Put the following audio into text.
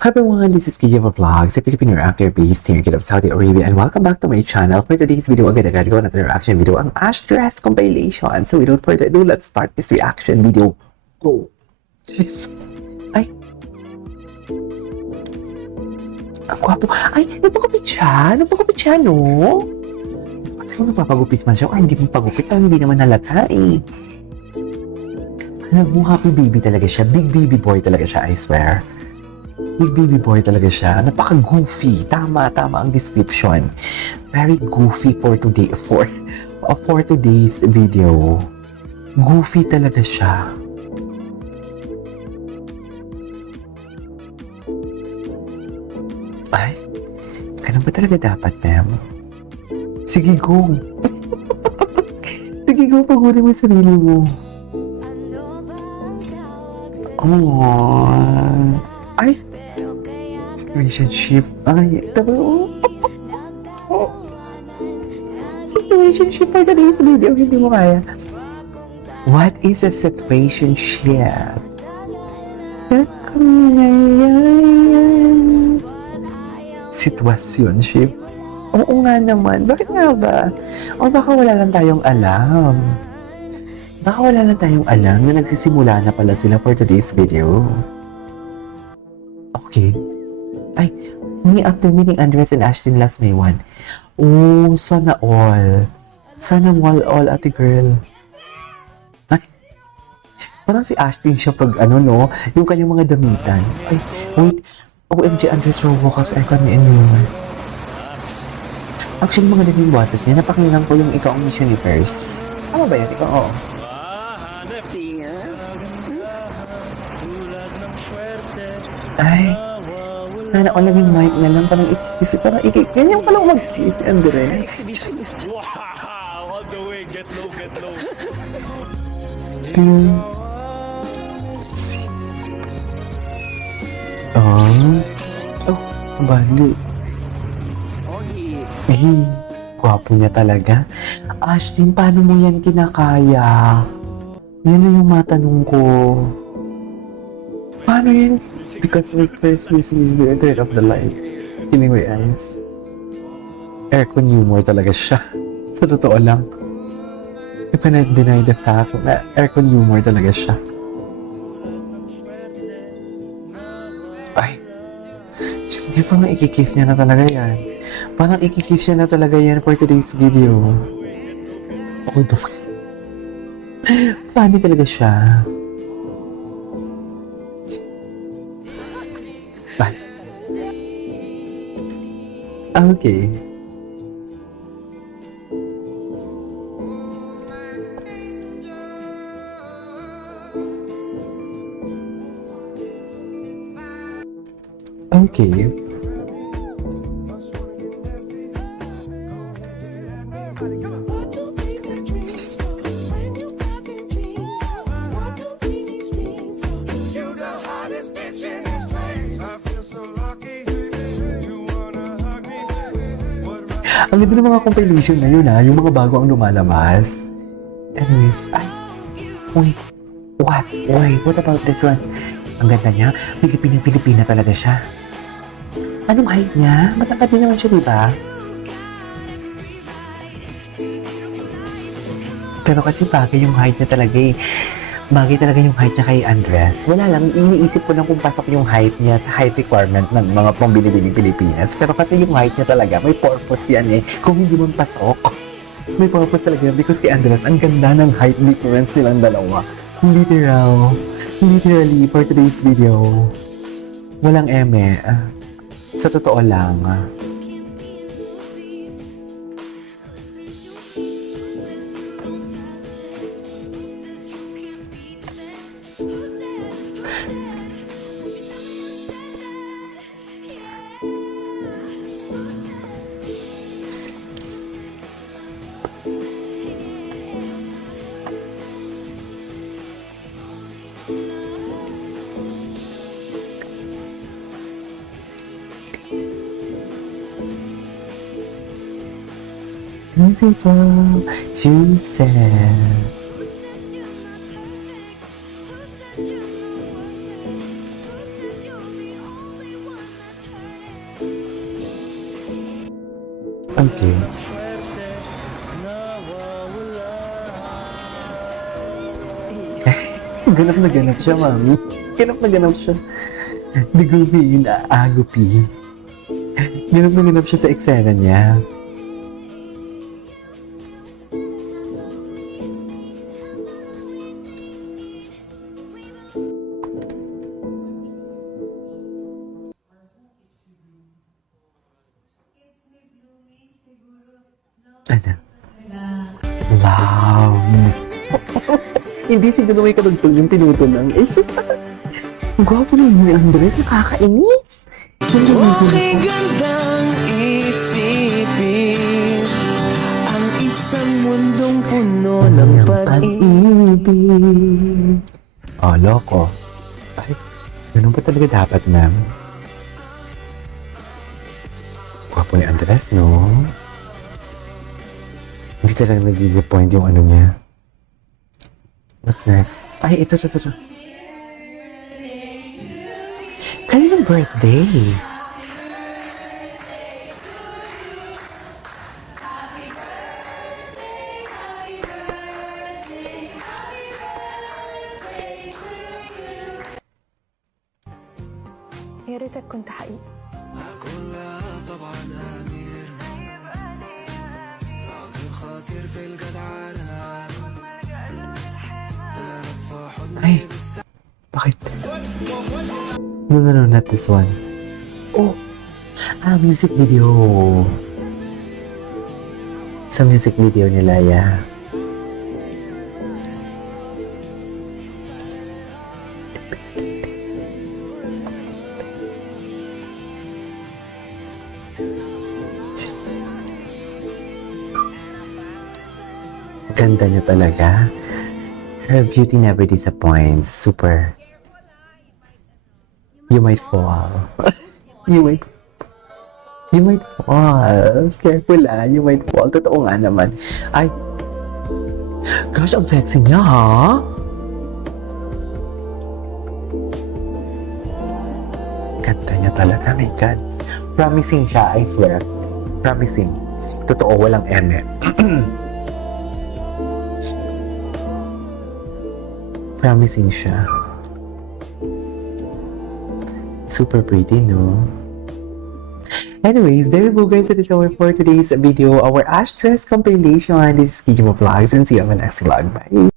Hi everyone, this is Kiyama Vlogs, a Filipino reactor based here in Saudi Arabia, and welcome back to my channel. For today's video, agad-agad ko natin reaction video ang Ash Dress compilation. So without further ado, let's start this reaction video. Go! Jeez! Ay! Ang gwapo! Ay! Nagpagupit siya! Nagpagupit siya, no? Kasi kung nagpapagupit man siya, or hindi mo pagupit, ay hindi naman halata eh. Happy baby talaga siya. Big baby boy talaga siya, I swear. Big baby boy talaga siya. Napaka-goofy. Tama ang description. Very goofy for today's video. Goofy talaga siya. Ay, ganun ba talaga dapat, ma'am? Sige, go. Sige, go. Pagunin mo yung sarili mo. Oh, ay, situationship. Ay, tama. Situationship for today's video. Hindi mo kaya. What is a situationship? Situationship? Oo nga naman. Bakit nga ba? O baka wala lang tayong alam. Baka wala na tayong alam na nagsisimula na pala sila for today's video. Okay. Ay, me after meeting Andres and Ashton last May 1. Oh, sana all. Sana all ate girl. Ay, parang si Ashton siya pag ano no, yung kanyang mga damitan. Ay, wait. OMG Andres Robocas, I can anymore. Actually, mga naging bosses niya, napakinggan ko yung ikaw ang Miss Universe. Tama ba yan? Ikaw, oo. Ay, sana all naging mic na lang, parang ikikis, parang ganyan palang mag-kiss, Andres. Wow! All the way, get low. Oh, bali. Gwapo niya talaga. Ashton, paano mo yan kinakaya? Yan na yung matanong ko. Paano yan? Because my first mission is to turn off the light. Kidding my eyes. Aircon humor talaga siya. Sa totoo lang. You cannot deny the fact na aircon humor talaga siya. Ay. Di ba nga ikikiss niya na talaga yan? Parang ikikiss niya na talaga yan for today's video. Oh, the fuck. Funny talaga siya. Bye. Okay. Okay. Ang ganda ng mga compilation na yun yung mga bago ang lumalabas. Anyways, ay, what about this one? Ang ganda niya, Filipina talaga siya. Anong height niya? Matangkad din naman siya, diba? Pero kasi bagay yung height niya talaga eh. Bagay talaga yung height niya kay Andres. Wala lang, iniisip ko lang kung pasok yung height niya sa height requirement ng mga pambili-biling Pilipinas. Pero kasi yung height niya talaga, may purpose yan eh. Kung hindi mo pasok, may purpose talaga yan. Because kay Andres, ang ganda ng height difference silang dalawa. Literally, for today's video, walang eme. Sa totoo lang. Beautiful, you said. Okay. Ganap na ganap siya, mami. Ganap na ganap siya. Nagumiin, aagupi. Ganap na ganap siya sa eksena niya. Ano? Love. Hindi siguro may kadugtong yung tinutunan. Eh, sus, ang gwapo naman ni Andres. Nakakainis. Okay gandang isipin ang isang mundong puno ng pag-ibig. pag-ibig. Oh, loko. Ay, ganun pa talaga dapat, ma'am. Gwapo ni Andres, no? Hindi talaga nag-disappoint yung ano niya. What's next? Ay, ito. Kaninong birthday? يا ريتك كنت حقيقي. Ay, bakit? No, not this one. Oh, music video. Sa music video nila, yeah. Ganda niya talaga. Her beauty never disappoints. Super. You might fall. you might fall. Careful you might fall. Totoo nga naman. Ay, gosh, ang sexy niya, ha? Ganda niya talaga, my God. Promising siya, I swear. Promising. Totoo, walang eme. Promising siya. Super pretty, no? Anyways, there you go, guys. That is all for today's video. Our Ash Dress compilation. This is Kijimo Vlogs, and see you on the next vlog. Bye!